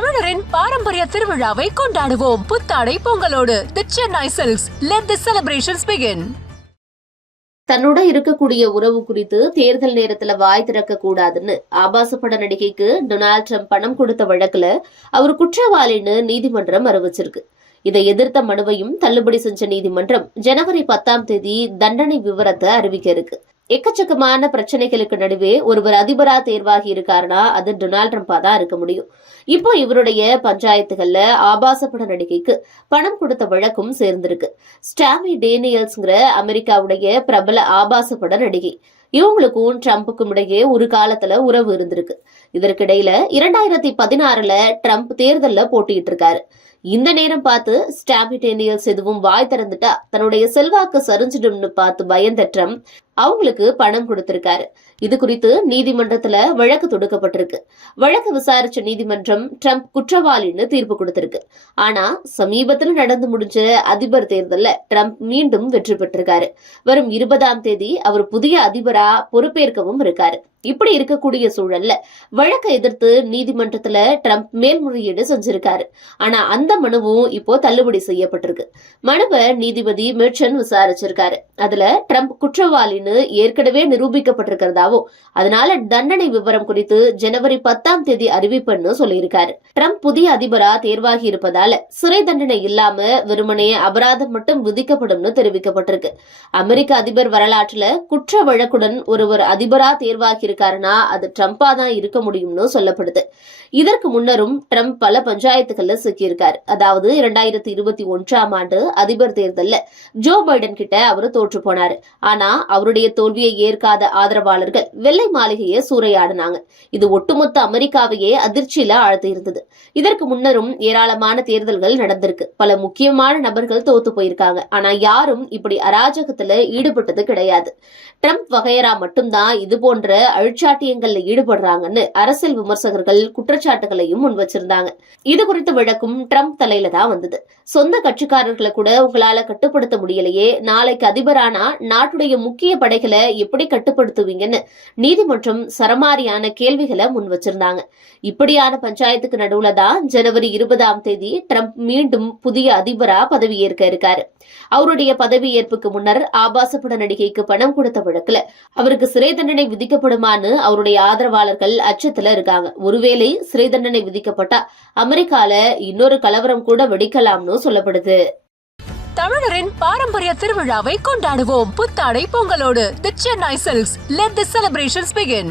தமிழரின் பாரம்பரிய திருவிழாவை கொண்டாடுவோம். புத்தாடை பொங்கலோடு the Chennai silks. Let the celebrations begin. தன்னோட இருக்கக்கூடிய உறவு குறித்து தேர்தல் நேரத்துல வாய் திறக்க கூடாதுன்னு ஆபாச பட நடிகைக்கு டொனால்ட் ட்ரம்ப் பணம் கொடுத்த வழக்குல அவர் குற்றவாளின்னு நீதிமன்றம் அறிவிச்சிருக்கு. இதை எதிர்த்த மனுவையும் தள்ளுபடி செஞ்ச நீதிமன்றம் ஜனவரி 10 தண்டனை விவரத்தை அறிவிக்க இருக்கு. எக்கச்சக்கமான பிரச்சனைகளுக்கு நடுவே ஒருவர் அதிபரா தேர்வாகி இருக்காருன்னா அது டொனால்ட் ட்ரம்பா தான் இருக்க முடியும். இப்போ இவருடைய பஞ்சாயத்துகள்ல ஆபாச பட நடிகைக்கு பணம் கொடுத்த வழக்கும் சேர்ந்திருக்கு. ஸ்டாமி டேனியல்ஸ்ங்கிற அமெரிக்காவுடைய பிரபல ஆபாச பட நடிகை. இவங்களுக்கும் ட்ரம்புக்கும் இடையே ஒரு காலத்துல உறவு இருந்திருக்கு. இதற்கிடையில 2016 ட்ரம்ப் தேர்தல்ல போட்டிட்டு இருக்காரு. இந்த நேரம் பார்த்து ஸ்டாமி டேனியல்ஸ் எதுவும் வாய் திறந்துட்டா தன்னுடைய செல்வாக்கு சரிஞ்சிடும்னு பார்த்து பயந்த ட்ரம்ப் அவங்களுக்கு பணம் கொடுத்திருக்காரு. இது குறித்து நீதிமன்றத்துல வழக்கு தொடுக்கப்பட்டிருக்கு. வழக்கு விசாரிச்ச நீதிமன்றம் ட்ரம்ப் குற்றவாளின்னு தீர்ப்பு கொடுத்திருக்கு. ஆனா சமீபத்தில் நடந்து முடிஞ்ச அதிபர் தேர்தல்ல ட்ரம்ப் மீண்டும் வெற்றி பெற்றிருக்காரு. வரும் 20 அவர் புதிய அதிபரா பொறுப்பேற்கவும் இருக்காரு. இப்படி இருக்கக்கூடிய சூழல்ல வழக்கை எதிர்த்து நீதிமன்றத்துல ட்ரம்ப் மேல்முறையீடு செஞ்சிருக்காரு. ஆனா அந்த மனுவும் இப்போ தள்ளுபடி செய்யப்பட்டிருக்கு. மனுவை நீதிபதி மிர்ச்சன் விசாரிச்சிருக்காரு. அதுல ட்ரம்ப் குற்றவாளின்னு ஏற்கனவே நிரூபிக்கப்பட்டிருக்கிறதாவும் அதனால தண்டனை விவரம் குறித்து ஜனவரி 10 அறிவிப்புன்னு சொல்லியிருக்காரு. ட்ரம்ப் புதிய அதிபரா தேர்வாகி இருப்பதால சிறை தண்டனை இல்லாம வெறுமனே அபராதம் மட்டும் விதிக்கப்படும் தெரிவிக்கப்பட்டிருக்கு. அமெரிக்க அதிபர் வரலாற்றுல குற்ற வழக்குடன் ஒருவர் அதிபரா தேர்வாகி இருக்காருன்னா அது ட்ரம்பா தான் இருக்க முடியும்னு சொல்லப்படுது. இதற்கு முன்னரும் ட்ரம்ப் பல பஞ்சாயத்துகள்ல சிக்கியிருக்காரு. அதாவது 2021 அதிபர் தேர்தல்ல ஜோ பைடன் கிட்ட அவரு தோற்று போனாரு. ஆனா அவருடைய தோல்வியை ஏற்காத ஆதரவாளர்கள் வெள்ளை மாளிகையை சூறையாடினாங்க. இது ஒட்டுமொத்த அமெரிக்காவையே அதிர்ச்சியில ஆழ்த்தி இருந்தது. இதற்கு முன்னரும் ஏராளமான தேர்தல்கள் நடந்திருக்கு. பல முக்கியமான நபர்கள் தோத்து போயிருக்காங்க. ஆனா யாரும் இப்படி அராஜகத்துல ஈடுபட்டது கிடையாது. ட்ரம்ப் வகையரா மட்டும்தான் இது போன்ற அழிச்சாட்டியங்கள்ல ஈடுபடுறாங்கன்னு அரசியல் விமர்சகர்கள் குற்றச்சாட்டுகளையும் முன் வச்சிருந்தாங்க. இது குறித்த விளக்கும் ட்ரம்ப் தலையில தான் வந்தது. சொந்த கட்சிக்காரர்களை கூட உங்களால கட்டுப்படுத்த முடியலையே, நாளைக்கு அதிபரானா நாட்டுடைய முக்கிய படைகளை எப்படி கட்டுப்படுத்துவீங்கன்னு நீதிமன்றம் சரமாரியான கேள்விகளை முன் வச்சிருந்தாங்க. இப்படியான பஞ்சாயத்துக்கு நடுவுல தான் ஜனவரி 20 ட்ரம்ப் மீண்டும் புதிய அதிபரா பதவியேற்க இருக்காரு. அவருடைய பதவியேற்புக்கு முன்னர் ஆபாசப்பட நடிகைக்கு பணம் கொடுத்த வழக்குல அவருக்கு சிறை தண்டனை விதிக்கப்படுமான்னு அவருடைய ஆதரவாளர்கள் அச்சத்துல இருக்காங்க. ஒருவேளை சிறை தண்டனை விதிக்கப்பட்டா அமெரிக்கால இன்னொரு கலவரம் கூட வெடிக்கலாம்னு சொல்லப்படுது. தமிழரின் பாரம்பரிய திருவிழாவை கொண்டாடுவோம். புத்தாடை பொங்கலோடு the Chennai silks. Let the celebrations begin.